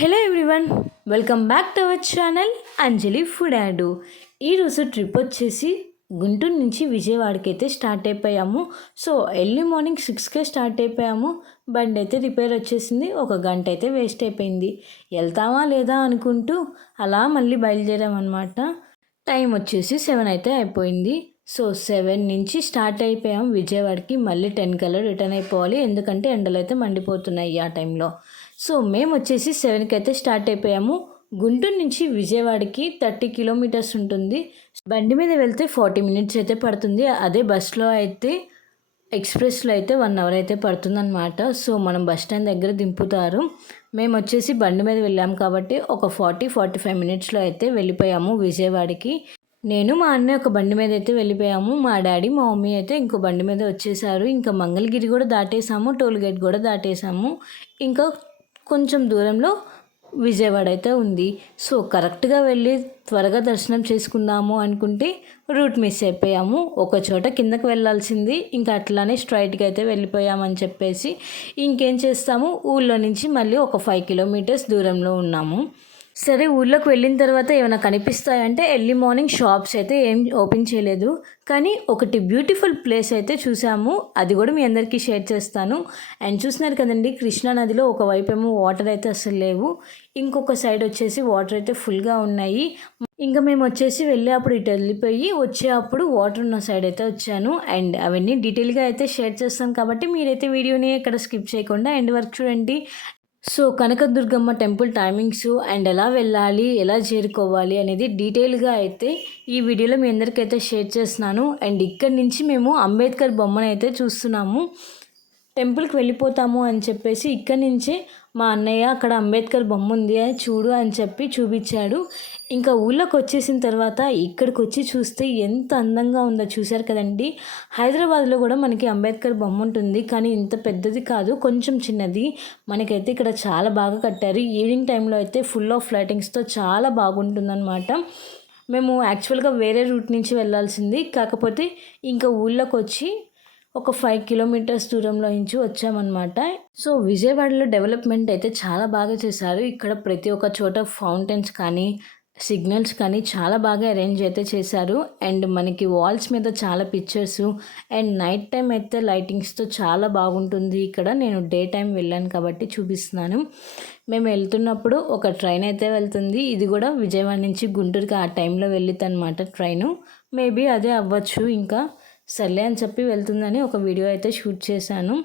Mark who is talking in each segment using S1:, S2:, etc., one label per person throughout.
S1: Hello everyone welcome back to our channel Anjali food add ఈరోజు trip వచ్చేసి గుంటూరు నుంచి విజయవాడకి అయితే స్టార్ట్ అయిపోయాము. సో ఎర్లీ మార్నింగ్ సిక్స్కే స్టార్ట్ అయిపోయాము. బండి అయితే రిపేర్ వచ్చేసింది. ఒక గంట అయితే వేస్ట్ అయిపోయింది. వెళ్తామా లేదా అనుకుంటూ అలా మళ్ళీ బయలుదేరామన్నమాట టైం వచ్చేసి సెవెన్ అయితే అయిపోయింది. సో సెవెన్ నుంచి స్టార్ట్ అయిపోయాం. విజయవాడకి మళ్ళీ టెన్ కల్లా రిటర్న్ అయిపోవాలి. ఎందుకంటే ఎండలు అయితే మండిపోతున్నాయి ఆ టైంలో సో మేము వచ్చేసి సెవెన్కి అయితే స్టార్ట్ అయిపోయాము. గుంటూరు నుంచి విజయవాడకి థర్టీ కిలోమీటర్స్ ఉంటుంది. బండి మీద వెళ్తే ఫార్టీ మినిట్స్ అయితే పడుతుంది. అదే బస్లో అయితే ఎక్స్ప్రెస్లో అయితే వన్ అవర్ అయితే పడుతుందన్నమాట. సో మనం బస్ స్టాండ్ దగ్గర దింపుతారు. మేము వచ్చేసి బండి మీద వెళ్ళాము కాబట్టి ఒక ఫార్టీ ఫార్టీ ఫైవ్ మినిట్స్లో అయితే వెళ్ళిపోయాము విజయవాడకి. నేను మా అన్నయ్య ఒక బండి మీద అయితే వెళ్ళిపోయాము. మా డాడీ మా మమ్మీ అయితే ఇంకో బండి మీద వచ్చేసారు. ఇంకా మంగళగిరి కూడా దాటేసాము టోల్ గేట్ కూడా దాటేసాము. ఇంకా కొంచెం దూరంలో విజయవాడ అయితే ఉంది. సో కరెక్ట్గా వెళ్ళి త్వరగా దర్శనం చేసుకుందాము అనుకుంటే రూట్ మిస్ అయిపోయాము. ఒక చోట కిందకి వెళ్ళాల్సింది. ఇంకా అట్లానే స్ట్రైట్గా అయితే వెళ్ళిపోయామని చెప్పేసి ఇంకేం చేస్తాము? ఊళ్ళో నుంచి మళ్ళీ ఒక ఫైవ్ కిలోమీటర్స్ దూరంలో ఉన్నాము. సరే ఊళ్ళోకి వెళ్ళిన తర్వాత ఏమైనా కనిపిస్తాయంటే ఎర్లీ మార్నింగ్ షాప్స్ అయితే ఏం ఓపెన్ చేయలేదు. కానీ ఒకటి బ్యూటిఫుల్ ప్లేస్ అయితే చూసాము. అది కూడా మీ అందరికీ షేర్ చేస్తాను. అండ్ చూసినారు కదండి కృష్ణా నదిలో ఒకవైపు ఏమో వాటర్ అయితే అసలు లేవు. ఇంకొక సైడ్ వచ్చేసి వాటర్ అయితే ఫుల్గా ఉన్నాయి. ఇంకా మేము వచ్చేసి వెళ్ళే అప్పుడు ఇటు వెళ్ళిపోయి వచ్చే అప్పుడు వాటర్ ఉన్న సైడ్ అయితే వచ్చాను. అండ్ అవన్నీ డీటెయిల్గా అయితే షేర్ చేస్తాను కాబట్టి మీరైతే వీడియోని ఇక్కడ స్కిప్ చేయకుండా ఎండ్ వరకు చూడండి. So Kanakadurgamma temple timings and ఎలా వెళ్ళాలి ఎలా చేరుకోవాలి అనేది డీటెయిల్గా అయితే ఈ వీడియోలో మీ అందరికైతే షేర్ చేస్తున్నాను. అండ్ ఇక్కడి నుంచి మేము అంబేద్కర్ బొమ్మను అయితే చూస్తున్నాము టెంపుల్కి వెళ్ళిపోతాము అని చెప్పేసి ఇక్కడి నుంచే మా అన్నయ్య అక్కడ అంబేద్కర్ బొమ్మ ఉంది అని చూడు అని చెప్పి చూపించాడు. ఇంకా ఊళ్ళోకి వచ్చేసిన తర్వాత ఇక్కడికి వచ్చి చూస్తే ఎంత అందంగా ఉందో చూశారు కదండి. హైదరాబాద్లో కూడా మనకి అంబేద్కర్ బొమ్మ ఉంటుంది. కానీ ఇంత పెద్దది కాదు కొంచెం చిన్నది. మనకైతే ఇక్కడ చాలా బాగా కట్టారు. ఈవినింగ్ టైంలో అయితే ఫుల్ ఆఫ్ లైటింగ్స్తో చాలా బాగుంటుందన్నమాట. మేము యాక్చువల్గా వేరే రూట్ నుంచి వెళ్ళాల్సింది. కాకపోతే ఇంకా ఊళ్ళోకి వచ్చి ఒక ఫైవ్ కిలోమీటర్స్ దూరంలో నుంచి వచ్చామన్నమాట. సో విజయవాడలో డెవలప్మెంట్ అయితే చాలా బాగా చేశారు. ఇక్కడ ప్రతి ఒక్క చోట ఫౌంటైన్స్ కానీ సిగ్నల్స్ కానీ చాలా బాగా అరేంజ్ అయితే చేశారు. అండ్ మనకి వాల్స్ మీద చాలా పిక్చర్స్ అండ్ నైట్ టైం అయితే లైటింగ్స్తో చాలా బాగుంటుంది. ఇక్కడ నేను డే టైం వెళ్ళాను కాబట్టి చూపిస్తున్నాను. మేము వెళ్తున్నప్పుడు ఒక ట్రైన్ అయితే వెళ్తుంది. ఇది కూడా విజయవాడ నుంచి గుంటూరుకి ఆ టైంలో వెళ్ళిద్ది అనమాట ట్రైను మేబీ అదే అవ్వచ్చు ఇంకా. సర్లే అని చెప్పి వెళ్తుందని ఒక వీడియో అయితే షూట్ చేశాను.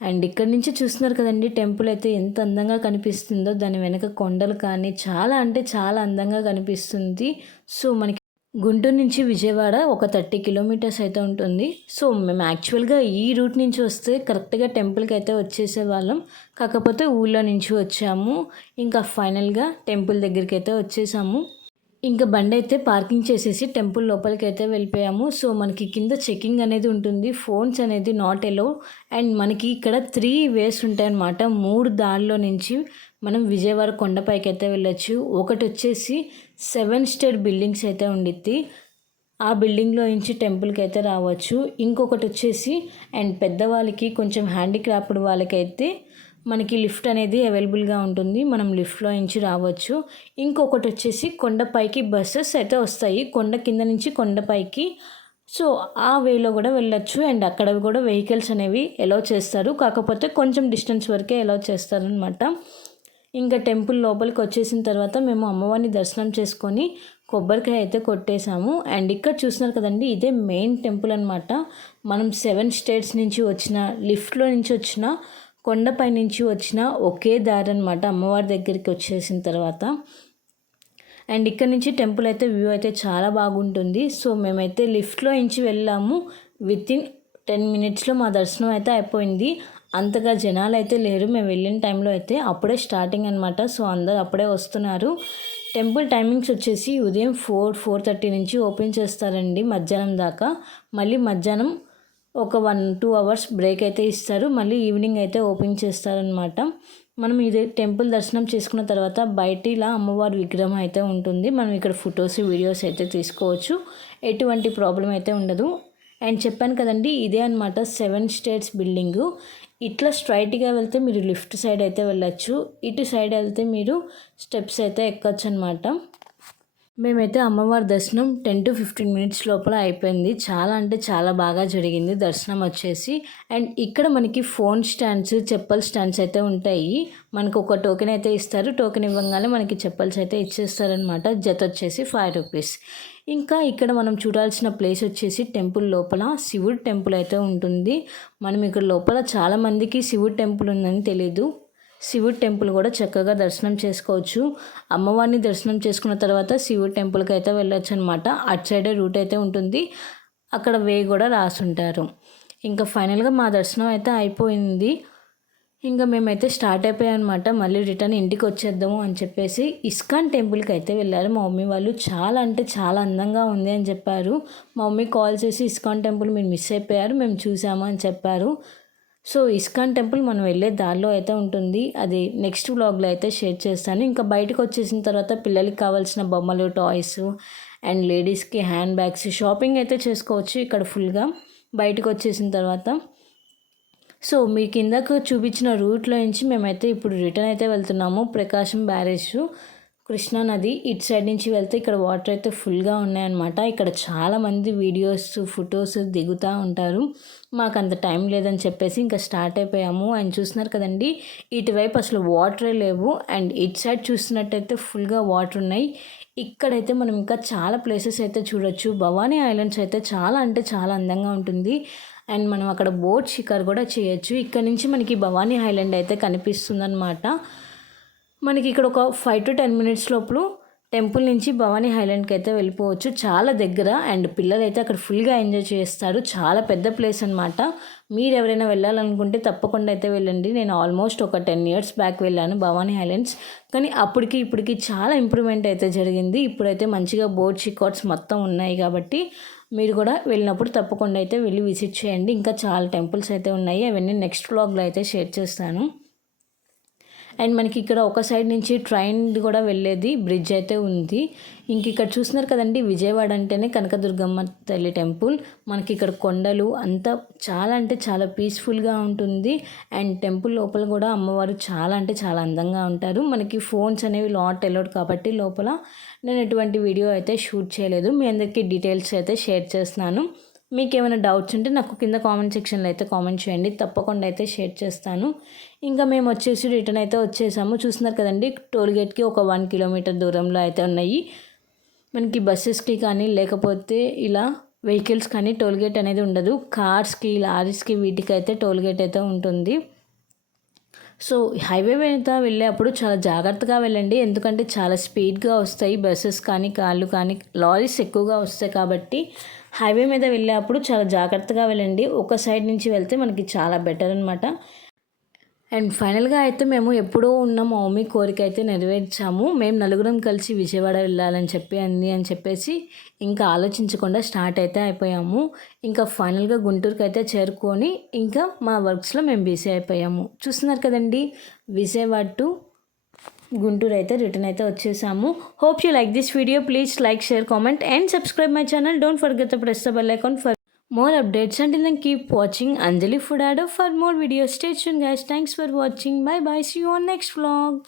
S1: అండ్ ఇక్కడ నుంచి చూస్తున్నారు కదండి టెంపుల్ అయితే ఎంత అందంగా కనిపిస్తుందో దాని వెనక కొండలు కానీ చాలా అంటే చాలా అందంగా కనిపిస్తుంది. సో మనకి గుంటూరు నుంచి విజయవాడ ఒక థర్టీ కిలోమీటర్స్ అయితే ఉంటుంది. సో మేము యాక్చువల్గా ఈ రూట్ నుంచి వస్తే కరెక్ట్గా టెంపుల్కి అయితే వచ్చేసే వాళ్ళం. కాకపోతే ఊళ్ళో నుంచి వచ్చాము. ఇంకా ఫైనల్గా టెంపుల్ దగ్గరికి అయితే వచ్చేసాము. ఇంకా బండి అయితే పార్కింగ్ చేసేసి టెంపుల్ లోపలికి అయితే వెళ్ళిపోయాము. సో మనకి కింద చెకింగ్ అనేది ఉంటుంది. ఫోన్స్ అనేది నాట్ ఎలో అండ్ మనకి ఇక్కడ త్రీ వేస్ ఉంటాయన్నమాట. మూడు దారిలో నుంచి మనం విజయవాడ కొండపైకి అయితే వెళ్ళొచ్చు. ఒకటి వచ్చేసి సెవెన్ స్టేర్ బిల్డింగ్స్ అయితే ఉండిద్ది. ఆ బిల్డింగ్లో నుంచి టెంపుల్కి అయితే రావచ్చు. ఇంకొకటి వచ్చేసి అండ్ పెద్దవాళ్ళకి కొంచెం హ్యాండిక్రాఫ్ట్ వాళ్ళకైతే మనకి లిఫ్ట్ అనేది అవైలబుల్గా ఉంటుంది. మనం లిఫ్ట్లో నుంచి రావచ్చు. ఇంకొకటి వచ్చేసి కొండపైకి బస్సెస్ అయితే వస్తాయి. కొండ కింద నుంచి కొండపైకి సో ఆ వేలో కూడా వెళ్ళొచ్చు. అండ్ అక్కడ కూడా వెహికల్స్ అనేవి ఎలో చేస్తారు. కాకపోతే కొంచెం డిస్టెన్స్ వరకే ఎలో చేస్తారనమాట ఇంకా టెంపుల్ లోపలికి వచ్చేసిన తర్వాత మేము అమ్మవారిని దర్శనం చేసుకొని కొబ్బరికాయ అయితే కొట్టేశాము అండ్ ఇక్కడ చూస్తున్నారు కదండి ఇదే మెయిన్ టెంపుల్ అనమాట మనం సెవెన్ స్టేట్స్ నుంచి వచ్చిన లిఫ్ట్లో నుంచి వచ్చిన కొండపై నుంచి వచ్చిన ఒకే దారి అనమాట అమ్మవారి దగ్గరికి వచ్చేసిన తర్వాత. అండ్ ఇక్కడ నుంచి టెంపుల్ అయితే వ్యూ అయితే చాలా బాగుంటుంది. సో మేమైతే లిఫ్ట్లో నుంచి వెళ్ళాము. విత్ ఇన్ టెన్ మినిట్స్లో మా దర్శనం అయితే అయిపోయింది. అంతగా జనాలు అయితే లేరు. మేము వెళ్ళిన టైంలో అయితే అప్పుడే స్టార్టింగ్ అనమాట సో అందరు అప్పుడే వస్తున్నారు. టెంపుల్ టైమింగ్స్ వచ్చేసి ఉదయం ఫోర్ ఫోర్ థర్టీ నుంచి ఓపెన్ చేస్తారండి మధ్యాహ్నం దాకా. మళ్ళీ మధ్యాహ్నం ఒక వన్ టూ అవర్స్ బ్రేక్ అయితే ఇస్తారు. మళ్ళీ ఈవినింగ్ అయితే ఓపెన్ చేస్తారనమాట మనం ఇది టెంపుల్ దర్శనం చేసుకున్న తర్వాత బయట ఇలా అమ్మవారి విగ్రహం అయితే ఉంటుంది. మనం ఇక్కడ ఫొటోస్ వీడియోస్ అయితే తీసుకోవచ్చు. ఎటువంటి ప్రాబ్లం అయితే ఉండదు. అండ్ చెప్పాను కదండి ఇదే అనమాట సెవెన్ స్టేట్స్ బిల్డింగు. ఇట్లా స్ట్రైట్గా వెళ్తే మీరు లిఫ్ట్ సైడ్ అయితే వెళ్ళచ్చు. ఇటు సైడ్ వెళ్తే మీరు స్టెప్స్ అయితే ఎక్కొచ్చు అనమాట మేమైతే అమ్మవారి దర్శనం టెన్ టు ఫిఫ్టీన్ మినిట్స్ లోపల అయిపోయింది. చాలా అంటే చాలా బాగా జరిగింది దర్శనం వచ్చేసి. అండ్ ఇక్కడ మనకి ఫోన్ స్టాండ్స్ చెప్పల్ స్టాండ్స్ అయితే ఉంటాయి. మనకు ఒక టోకెన్ అయితే ఇస్తారు. టోకెన్ ఇవ్వగానే మనకి చెప్పల్స్ అయితే ఇచ్చేస్తారనమాట జత వచ్చేసి ఫైవ్ రూపీస్ ఇంకా ఇక్కడ మనం చూడాల్సిన ప్లేస్ వచ్చేసి టెంపుల్ లోపల శివుడు టెంపుల్ అయితే ఉంటుంది. మనం ఇక్కడ లోపల చాలామందికి శివుడు టెంపుల్ ఉందని తెలీదు. శివుడు టెంపుల్ కూడా చక్కగా దర్శనం చేసుకోవచ్చు. అమ్మవారిని దర్శనం చేసుకున్న తర్వాత శివుడు టెంపుల్కి అయితే వెళ్ళొచ్చు అనమాట అటు సైడే రూట్ అయితే ఉంటుంది. అక్కడ వే కూడా రాసుంటారు. ఇంకా ఫైనల్గా మా దర్శనం అయితే అయిపోయింది. ఇంకా మేమైతే స్టార్ట్ అయిపోయాం అనమాట మళ్ళీ రిటర్న్ ఇంటికి వచ్చేద్దాము అని చెప్పేసి ఇస్కాన్ టెంపుల్కి అయితే వెళ్ళారు మా మమ్మీ వాళ్ళు. చాలా అంటే చాలా అందంగా ఉంది అని చెప్పారు. మా మమ్మీ కాల్ చేసి ఇస్కాన్ టెంపుల్ మీరు మిస్ అయిపోయారు మేము చూసాము అని చెప్పారు. సో ఇస్కాన్ టెంపుల్ మనం వెళ్ళే దారిలో అయితే ఉంటుంది. అది నెక్స్ట్ వ్లాగ్లో అయితే షేర్ చేస్తాను. ఇంకా బయటకు వచ్చేసిన తర్వాత పిల్లలకి కావాల్సిన బొమ్మలు టాయ్స్ అండ్ లేడీస్కి హ్యాండ్ బ్యాగ్స్ షాపింగ్ అయితే చేసుకోవచ్చు ఇక్కడ ఫుల్గా. బయటకు వచ్చేసిన తర్వాత. సో మీ ఇందాక చూపించిన రూట్లో నుంచి మేమైతే ఇప్పుడు రిటర్న్ అయితే వెళ్తున్నాము. ప్రకాశం బ్యారేజ్. కృష్ణా నది ఇటు సైడ్ నుంచి వెళ్తే ఇక్కడ వాటర్ అయితే ఫుల్గా ఉన్నాయన్నమాట. ఇక్కడ చాలామంది వీడియోస్ ఫొటోస్ దిగుతూ ఉంటారు. మాకు అంత టైం లేదని చెప్పేసి ఇంకా స్టార్ట్ అయిపోయాము. అండ్ చూస్తున్నారు కదండి ఇటువైపు అసలు వాటరే లేవు. అండ్ ఇటు సైడ్ చూస్తున్నట్టయితే ఫుల్గా వాటర్ ఉన్నాయి. ఇక్కడైతే మనం ఇంకా చాలా ప్లేసెస్ అయితే చూడొచ్చు. భవానీ ఐలాండ్స్ అయితే చాలా అంటే చాలా అందంగా ఉంటుంది. అండ్ మనం అక్కడ బోట్ షికార్ కూడా చేయొచ్చు. ఇక్కడ నుంచి మనకి భవానీ ఐలాండ్ అయితే కనిపిస్తుంది అనమాట మనకి ఇక్కడ ఒక ఫైవ్ టు టెన్ మినిట్స్ లోపల టెంపుల్ నుంచి భవానీ హైలాండ్కి అయితే వెళ్ళిపోవచ్చు. చాలా దగ్గర అండ్ పిల్లలు అయితే అక్కడ ఫుల్గా ఎంజాయ్ చేస్తారు. చాలా పెద్ద ప్లేస్ అనమాట మీరు ఎవరైనా వెళ్ళాలనుకుంటే తప్పకుండా అయితే వెళ్ళండి. నేను ఆల్మోస్ట్ ఒక టెన్ ఇయర్స్ బ్యాక్ వెళ్ళాను భవానీ హైలాండ్స్. కానీ అప్పటికి ఇప్పటికి చాలా ఇంప్రూవ్మెంట్ అయితే జరిగింది. ఇప్పుడైతే మంచిగా బోర్డ్ షికార్డ్స్ మొత్తం ఉన్నాయి కాబట్టి మీరు కూడా వెళ్ళినప్పుడు తప్పకుండా అయితే వెళ్ళి విజిట్ చేయండి. ఇంకా చాలా టెంపుల్స్ అయితే ఉన్నాయి. అవన్నీ నెక్స్ట్ వ్లాగ్లో అయితే షేర్ చేస్తాను. అండ్ మనకి ఇక్కడ ఒక సైడ్ నుంచి ట్రైన్ కూడా వెళ్ళేది బ్రిడ్జ్ అయితే ఉంది. ఇంక ఇక్కడ చూస్తున్నారు కదండి విజయవాడ అంటేనే కనకదుర్గమ్మ తల్లి టెంపుల్. మనకి ఇక్కడ కొండలు అంతా చాలా అంటే చాలా పీస్ఫుల్గా ఉంటుంది. అండ్ టెంపుల్ లోపల కూడా అమ్మవారు చాలా అంటే చాలా అందంగా ఉంటారు. మనకి ఫోన్స్ అనేవి లాట్ అలౌడ్ కాబట్టి లోపల నేను ఎటువంటి వీడియో అయితే షూట్ చేయలేదు. మీ అందరికీ డీటెయిల్స్ అయితే షేర్ చేస్తున్నాను. మీకు ఏమైనా డౌట్స్ ఉంటే నాకు కింద కామెంట్ సెక్షన్లో అయితే కామెంట్ చేయండి. తప్పకుండా అయితే షేర్ చేస్తాను. ఇంకా మేము వచ్చేసి రిటర్న్ అయితే వచ్చేసాము. చూస్తున్నారు కదండి టోల్గేట్కి ఒక వన్ కిలోమీటర్ దూరంలో అయితే ఉన్నాయి. మనకి బస్సెస్కి కానీ లేకపోతే ఇలా వెహికల్స్ కానీ టోల్గేట్ అనేది ఉండదు. కార్స్కి లారీస్కి వీటికి అయితే టోల్గేట్ అయితే ఉంటుంది. సో హైవే మీద వెళ్ళేటప్పుడు చాలా జాగ్రత్తగా వెళ్ళండి. ఎందుకంటే చాలా స్పీడ్గా వస్తాయి. బస్సెస్ కానీ కార్లు కానీ లారీస్ ఎక్కువగా వస్తాయి కాబట్టి హైవే మీద వెళ్ళేటప్పుడు చాలా జాగ్రత్తగా వెళ్ళండి. ఒక సైడ్ నుంచి వెళ్తే మనకి చాలా బెటర్ అనమాట అండ్ ఫైనల్గా అయితే మేము ఎప్పుడో ఉన్న మా మమ్మీ కోరిక అయితే నెరవేర్చాము. మేము నలుగురం కలిసి విజయవాడ వెళ్ళాలని చెప్పి అంది అని చెప్పేసి ఇంకా ఆలోచించకుండా స్టార్ట్ అయితే అయిపోయాము. ఇంకా ఫైనల్గా గుంటూరుకి అయితే చేరుకొని ఇంకా మా వర్క్స్లో మేము బిజీ అయిపోయాము. చూస్తున్నారు కదండి? విజయవాడ టు గుంటూరు అయితే రిటర్న్ అయితే వచ్చేసాము hope you like this video please like share comment and subscribe my channel don't forget the press bell account for more updates అంటే then keep watching Anjali food ఆడో for more videos state guys thanks for watching bye bye see you on next vlog